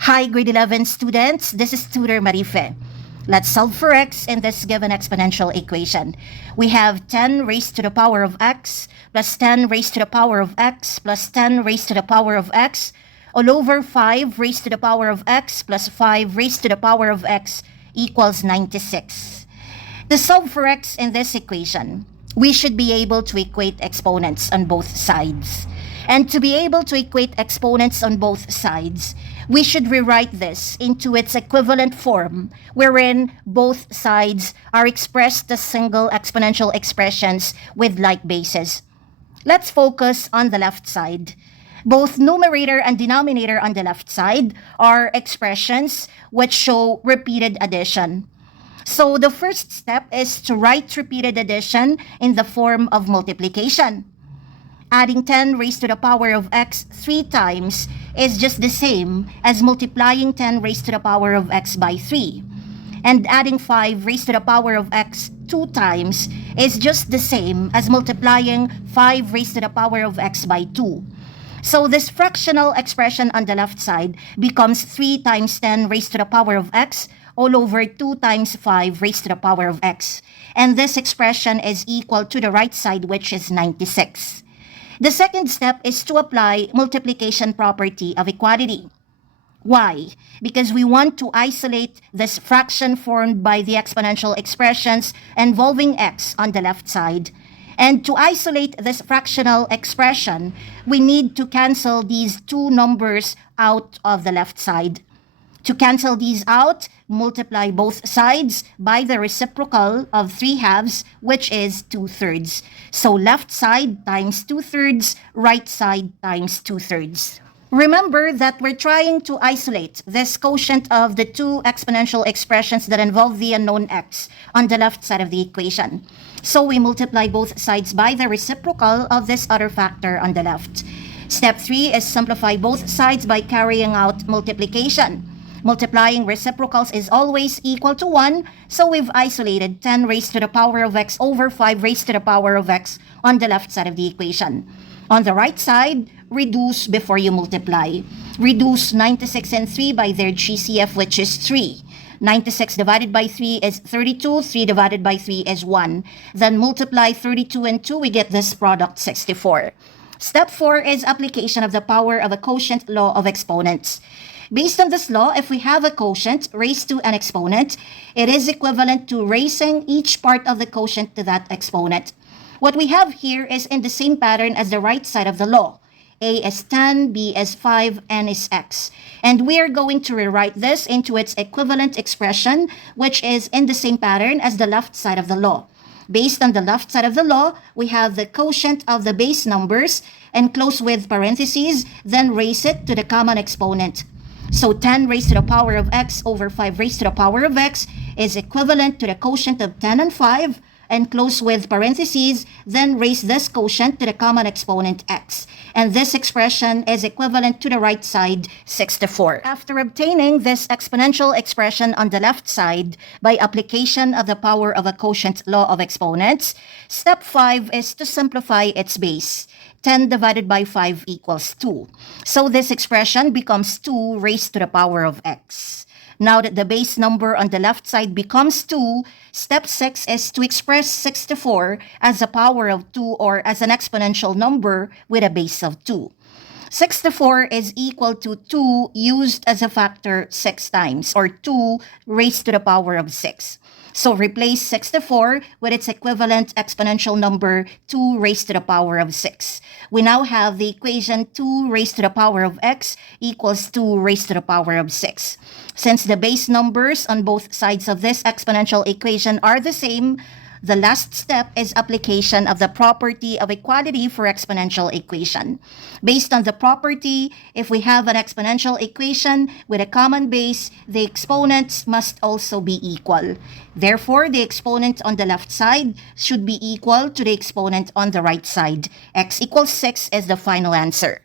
Hi, grade 11 students. This is Tutor Marife. Let's solve for x in this given exponential equation. We have 10 raised to the power of x plus 10 raised to the power of x plus 10 raised to the power of x all over 5 raised to the power of x plus 5 raised to the power of x equals 96. To solve for x in this equation, we should be able to equate exponents on both sides. And to be able to equate exponents on both sides, we should rewrite this into its equivalent form, wherein both sides are expressed as single exponential expressions with like bases. Let's focus on the left side. Both numerator and denominator on the left side are expressions which show repeated addition. So the first step is to write repeated addition in the form of multiplication. Adding 10 raised to the power of x 3 times is just the same as multiplying 10 raised to the power of x by 3. And adding 5 raised to the power of x 2 times is just the same as multiplying 5 raised to the power of x by 2. So this fractional expression on the left side becomes 3 times 10 raised to the power of x all over 2 times 5 raised to the power of x. And this expression is equal to the right side, which is 96. The second step is to apply multiplication property of equality. Why? Because we want to isolate this fraction formed by the exponential expressions involving x on the left side. And to isolate this fractional expression, we need to cancel these two numbers out of the left side. To cancel these out, multiply both sides by the reciprocal of 3 halves, which is 2/3. So left side times 2/3, right side times 2/3. Remember that we're trying to isolate this quotient of the two exponential expressions that involve the unknown x on the left side of the equation. So we multiply both sides by the reciprocal of this other factor on the left. Step 3 is simplify both sides by carrying out multiplication. Multiplying reciprocals is always equal to 1, so we've isolated 10 raised to the power of x over 5 raised to the power of x on the left side of the equation. On the right side, reduce before you multiply. Reduce 96 and 3 by their GCF, which is 3. 96 divided by 3 is 32, 3 divided by 3 is 1. Then multiply 32 and 2, we get this product 64. Step 4 is application of the power of a quotient law of exponents. Based on this law, if we have a quotient raised to an exponent, it is equivalent to raising each part of the quotient to that exponent. What we have here is in the same pattern as the right side of the law. A is 10, B is 5, N is X. And we are going to rewrite this into its equivalent expression, which is in the same pattern as the left side of the law. Based on the left side of the law, we have the quotient of the base numbers and close with parentheses, then raise it to the common exponent. So 10 raised to the power of x over 5 raised to the power of x is equivalent to the quotient of 10 and 5, and close with parentheses, then raise this quotient to the common exponent x. And this expression is equivalent to the right side, 64. After obtaining this exponential expression on the left side by application of the power of a quotient law of exponents, step 5 is to simplify its base. 10 divided by 5 equals 2. So this expression becomes 2 raised to the power of x. Now that the base number on the left side becomes 2, step 6 is to express 64 as a power of 2 or as an exponential number with a base of 2. 64 is equal to 2 used as a factor 6 times, or 2 raised to the power of 6. So replace 64 with its equivalent exponential number 2 raised to the power of 6. We now have the equation 2 raised to the power of x equals 2 raised to the power of 6. Since the base numbers on both sides of this exponential equation are the same, the last step is application of the property of equality for exponential equation. Based on the property, if we have an exponential equation with a common base, the exponents must also be equal. Therefore, the exponent on the left side should be equal to the exponent on the right side. X equals 6 is the final answer.